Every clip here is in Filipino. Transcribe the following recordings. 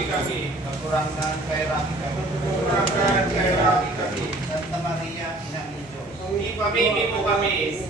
Rocky kami. Kakurangan kay Rocky kami. Kakurangan kay Rocky kami. Santa Maria, Ina ni Diyos. Ipamimi mo kami.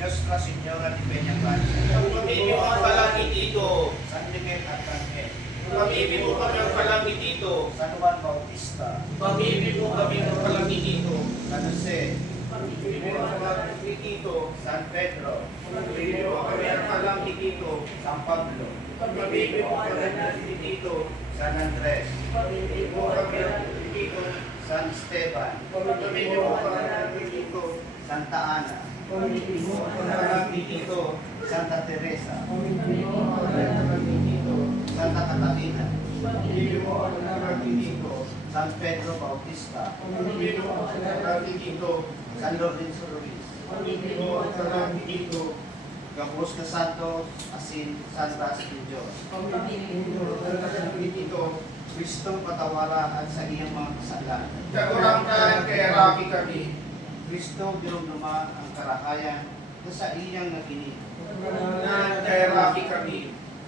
Nuestra Señora de Peñacancia. Ipamimi mo ang palangit dito. San Miguel Arcangel. Ipamimi mo kami ang palangit dito. San Juan Bautista. Ipamimi mo kami ang palangit dito. San Jose. Ipamimi mo ang palangit dito. San Pedro. Ipamimi mo kami ang palangit dito. San Pablo. Ipamimi mo ang palangit dito. San Andres. Ipamimi mo kami ang palangit dito. San Esteban. Ipamimi mo ang palangit dito. Santa Ana. Ipamimi mo ang palangit dito. Santa Teresa. Ipamimi mo ang palangit dito. Santa Catalina. Ipamimi mo ang palangit dito. San Pedro Bautista. Ipamimi mo ang palangit dito. San Lorenzo Ruiz. Ipamimi mo ang palangit dito. Gabos na Santos, Asin, Santas ni Diyos. Ipamimi mo ang palangit dito. Kristong patawaraan sa iyang mga kasalanan. Kakurangan kay Rocky kami. Kristo dinumduma ang karahayan na sa iyang nakinig. Kakurangan kay Rocky kami.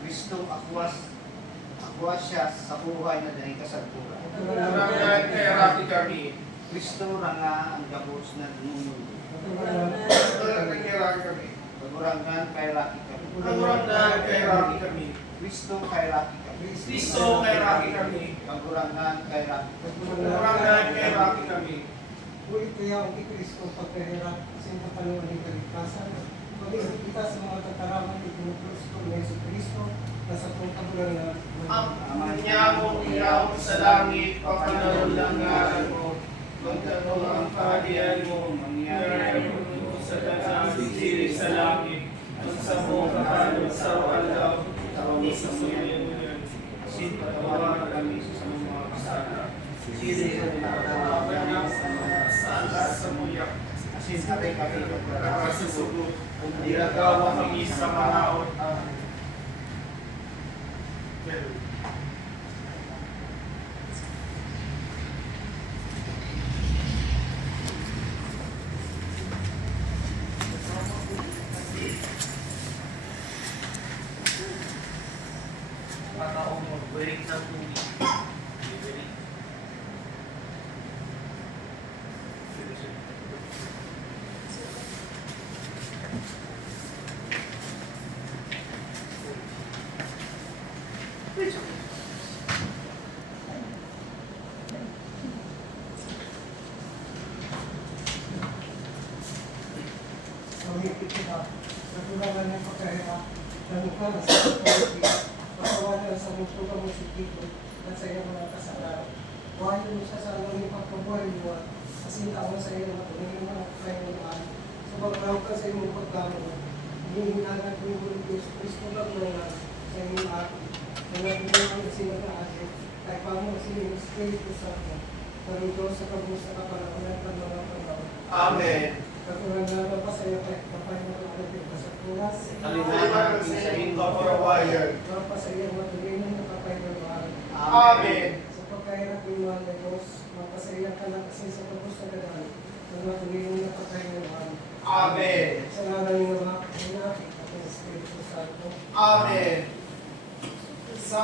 Kristong akwas siya sa buhay na dahil kasagpura. Kakurangan kay Rocky kami. Kristo ranga ang gabos na numundo. Kakurangan kay Rocky kami. Kagurangan kay Rocky kami. Kakurangan kay Rocky kami. Kristo kay Rocky kami. Kristo kay Rocky kami. Kagurangan kay Rocky kami. Kakurangan kay Rocky kami. Ngunit kaya ang Kristo pagkahirap sa iyong katanungan ng kaligtasan, mag-isip kita sa mga kataraman ni Kristo ng Yesu Kristo na sa pagkabulan na Ang nyamong ilaw sa langit, papanahon lang ngalan mo. Magtanong ang kaharian mo, mangyari mo sa dagang sisilip sa langit. Ang sa mong kakalong sa araw, tawag sa suyan yan. Sin patawaran kami sa mga kasala. Sili sa patawaran ng sala sa muyak. Asin hari kami Nakasusugot, dilagawa kami sa manaot. Pataong mag-break ng tubig. pamipit kita, katulungan ng pagkahirap, lalong ka na sa pagkahirap, pasawalan sa mundo ka mo si Tito, at sa iyong mga kasalanan. Buhayin mo siya sa anong ipagkabuhay mo at asintawan sa iyo na tunay ng mga kailangan. Sa pagkahirap ka sa iyong pagkamon, hinihinangan ko yung Lord Diyos, Kristo lang na sa iyong akin. Nangagulong ang sinag na akin, kay pamo sa iyong Espiritu Santo, naruto sa kabus sa kapalakunan ng mga panahon. Amen. Katulad pa sa iyo kay kapay na kapatid na sa pulas. Kalimutan sa iyong kaparawayan. Pa sa iyo matulinin na kapay na mahal. Amen. Sa pagkahirap ng mga Diyos, mapasaya ka na kasi sa kabus na ganaan, na matulinin na kapay na mahal. Amen. Sa ngalan ng mga kapatid at ng Espiritu Santo. Amen. Sa